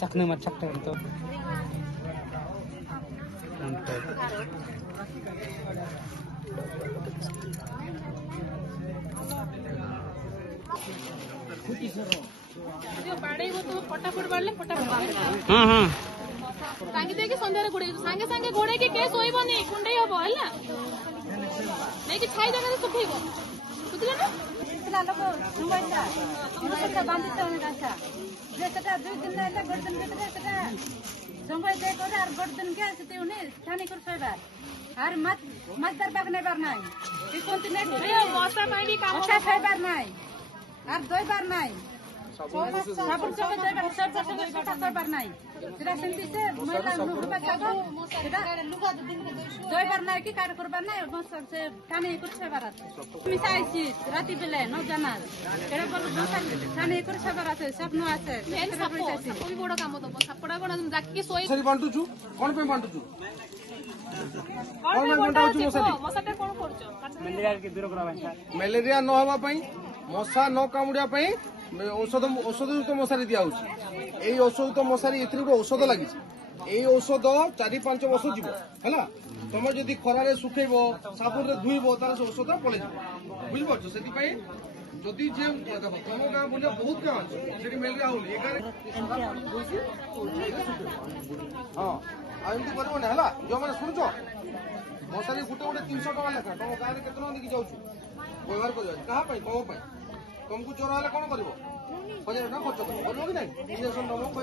चखने मत चखते तो फटाफट बाड़े फटाफट सांगे देके संध्यारे गोड़े सांगे सांगे गोड़े के केस होइबनी कुंडे हबो हला नेकी छाई जगह सुखैबो बुझले ना इतना लोग सुवैसा हमरा बांधिते होने दासा जे तका 2 दिन लाइला गर्दन के तका संगय दे करे और गर्दन के आते उनी थाने कर सयबार আর মাছ দরবার নেবার নাই এই কন্টিনেন্ট মশা মাইরি কাম মশা খাইবার নাই আর দইবার নাই সাবুন চকে দইবার সব সব খাইবার নাই সেটা সেন্টিতে মহিলা লুকা জাগো সেটা লুকা দিনকে দইবার নাই কি কাজ করবার নাই মশা সে কানে করছবার আছে মিশাইছি রাতি বেলা ন জানাল এর বল মশা কানে করছবার আছে সব ন আছে মেন সাপো ওই বড় কাম তো সাপড়া কোন জাকি সোই সরি বান্টুচু কোন পে বান্টুচু ম্যালেরিয়া ন হওয়া মশা ন কামুড়িয়া ঔষধ ঔষধযুক্ত মশারি দিয়া হচ্ছে এই ঔষধযুক্ত মশারি এর ঔষধ লাগিছে এই ঔষধ 4-5 বর্ষ যাব হলা তুমি যদি খরারে শুখাইব সাবুনে ধুইব তার ঔষধ পড়ে যাব বুঝিপারছ সেপাই যদি যে দেখো তোম গাঁ বুঝা বহুত গাঁ আছে সেটি ম্যালেরিয়া হল এখানে হ্যাঁ আর এমনি করব না হলা যে মানে শুনছ মশারি গুটে গুটে 300 টাকা লেখা তোম গাঁ রে কেতে দেখি যাচ্ছ ব্যবহার করে কাহা পাই কম পাই तुमको चोर हेल्ले कौन कर खर्च कर कि ना इंजेक्शन